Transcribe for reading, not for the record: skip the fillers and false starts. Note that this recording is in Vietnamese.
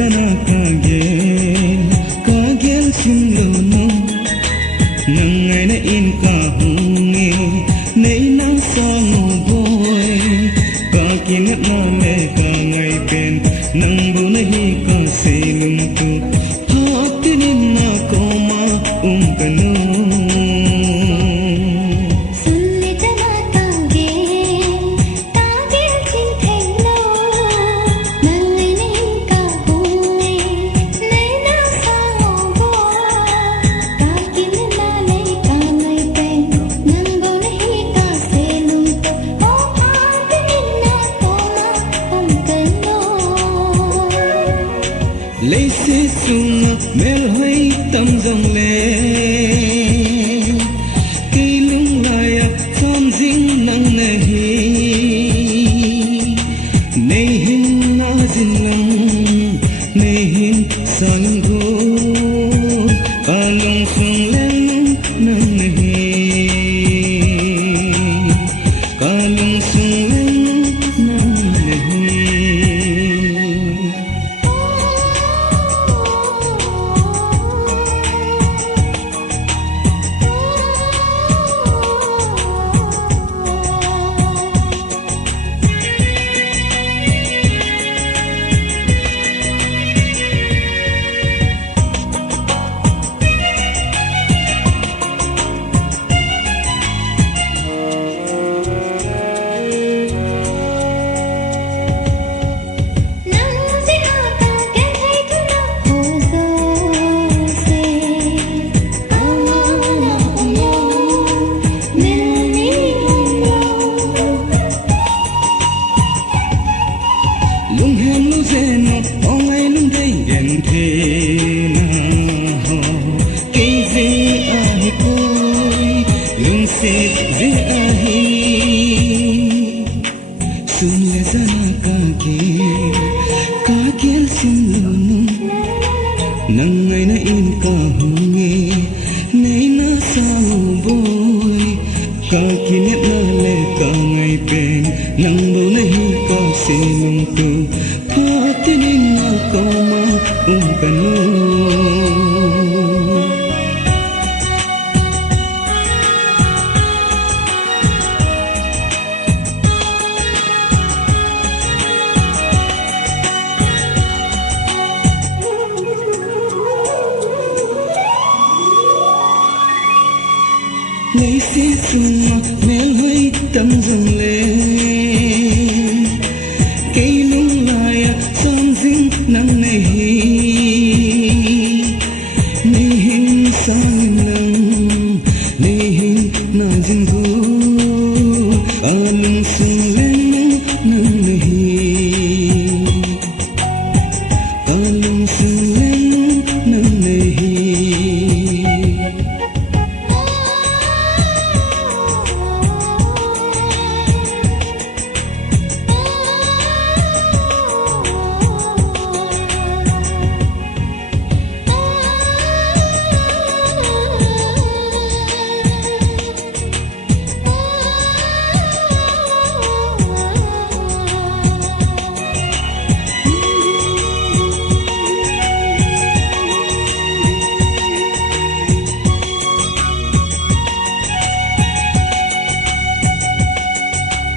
zana kagel sinlono nangai na in ka hunge nei nang song boy ka kin na me ka ngai pen nang bu na hi ka selum tu hatin na ko ma kanu lấy xí sung mel hơi tâm dòng lệ cây lung lại phong dính nắng hi nay hin na dính lòng nay hin sang go kalung sung lên nắng hi kalung sung lên nắng hi lung hen lu zeno ong ai lung dei gen the na ho ke ze a hi koi lung se ze a hi sun le zana ka kel sin lu nu nang ngai na in ka hunge nei na sa boy ka kinet na le ka ngai pen nang bo na hi ko se lung tu patinin na ko ma kanu lấy xí sung mel hơi tâm dòng lệ cây lung lại son dính nắng này nay hin sang nắng nay hin na dính go alung sung lên nắng này alung sung